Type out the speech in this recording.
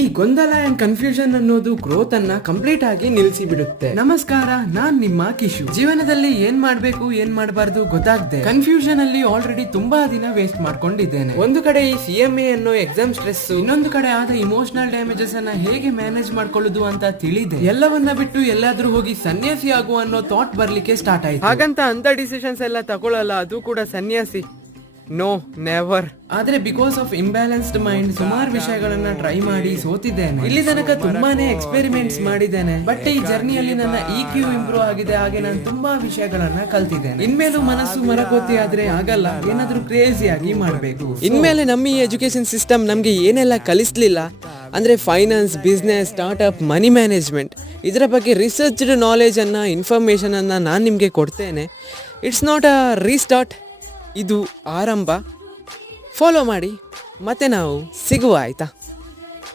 ಈ ಗೊಂದಲ and confusion ಅನ್ನೋದು ಗ್ರೋತ್ ಅನ್ನ ಕಂಪ್ಲೀಟ್ ಆಗಿ ನಿಲ್ಲಿಸಿ ಬಿಡುತ್ತೆ. ನಮಸ್ಕಾರ, ನಾನ್ ನಿಮ್ಮ ಕಿಶು. ಜೀವನದಲ್ಲಿ ಏನ್ ಮಾಡ್ಬೇಕು ಏನ್ ಮಾಡಬಾರ್ದು ಗೊತ್ತಾಗದೆ ಕನ್ಫ್ಯೂಷನ್ ಅಲ್ಲಿ ಆಲ್ರೆಡಿ ತುಂಬಾ ದಿನ ವೇಸ್ಟ್ ಮಾಡ್ಕೊಂಡಿದ್ದೇನೆ. ಒಂದು ಕಡೆ ಈ CMA ಅನ್ನೋ ಎಕ್ಸಾಮ್ ಸ್ಟ್ರೆಸ್, ಇನ್ನೊಂದು ಕಡೆ ಆದ ಇಮೋಷನಲ್ ಡ್ಯಾಮೇಜಸ್ ಅನ್ನ ಹೇಗೆ ಮ್ಯಾನೇಜ್ ಮಾಡ್ಕೊಳ್ಳೋದು ಅಂತ ತಿಳಿದೆ. ಎಲ್ಲವನ್ನ ಬಿಟ್ಟು ಎಲ್ಲಾದ್ರೂ ಹೋಗಿ ಸನ್ಯಾಸಿ ಆಗು ಅನ್ನೋ ಥಾಟ್ ಬರ್ಲಿಕ್ಕೆ ಸ್ಟಾರ್ಟ್ ಆಯ್ತು. ಹಾಗಂತ ಅಂತ ಡಿಸಿಷನ್ಸ್ ಎಲ್ಲ ತಗೊಳ್ಳಲ್ಲ, ಅದು ಕೂಡ ಸನ್ಯಾಸಿ ನೋ ನೆವರ್. ಆದ್ರೆ ಬಿಕಾಸ್ ಆಫ್ ಇಂಬ್ಯಾಲೆನ್ಸ್ಡ್ ಮೈಂಡ್ ಸುಮಾರು ವಿಷಯಗಳನ್ನ ಟ್ರೈ ಮಾಡಿ ಸೋತಿದ್ದೇನೆ. ಇಲ್ಲಿ ತನಕ ತುಂಬಾನೇ ಎಕ್ಸ್ಪೆರಿಮೆಂಟ್ಸ್ ಮಾಡಿದ್ದೇನೆ, ಬಟ್ ಈ ಜರ್ನಿಯಲ್ಲಿ ನನ್ನ EQ ಇಂಪ್ರೂವ್ ಆಗಿದೆ. ಹಾಗೆ ನಾನು ತುಂಬಾ ವಿಷಯಗಳನ್ನ ಕಲ್ತಿದ್ದೇನೆ. ಇನ್ಮೇಲೂ ಮನಸ್ಸು ಮರಕೋತಿ ಆದ್ರೆ ಆಗಲ್ಲ, ಏನಾದ್ರೂ ಕ್ರೇಜಿ ಆಗಿ ಮಾಡ್ಬೇಕು. ಇನ್ಮೇಲೆ ನಮ್ಮ ಈ ಎಜುಕೇಶನ್ ಸಿಸ್ಟಮ್ ನಮ್ಗೆ ಏನೆಲ್ಲ ಕಲಿಸ್ಲಿಲ್ಲ ಅಂದ್ರೆ ಫೈನಾನ್ಸ್, ಬಿಸ್ನೆಸ್, ಸ್ಟಾರ್ಟ್ಅಪ್, ಮನಿ ಮ್ಯಾನೇಜ್ಮೆಂಟ್, ಇದರ ಬಗ್ಗೆ ರಿಸರ್ಚ್ಡ್ ನಾಲೆಜ್ ಅನ್ನ, ಇನ್ಫಾರ್ಮೇಶನ್ ಅನ್ನ ನಾನು ನಿಮ್ಗೆ ಕೊಡ್ತೇನೆ. ಇಟ್ಸ್ ನಾಟ್ ಅ ರೀಸ್ಟಾರ್ಟ್, ಇದು ಆರಂಭ. ಫಾಲೋ ಮಾಡಿ, ಮತ್ತೆ ನಾವು ಸಿಗುವ ಆಯ್ತಾ?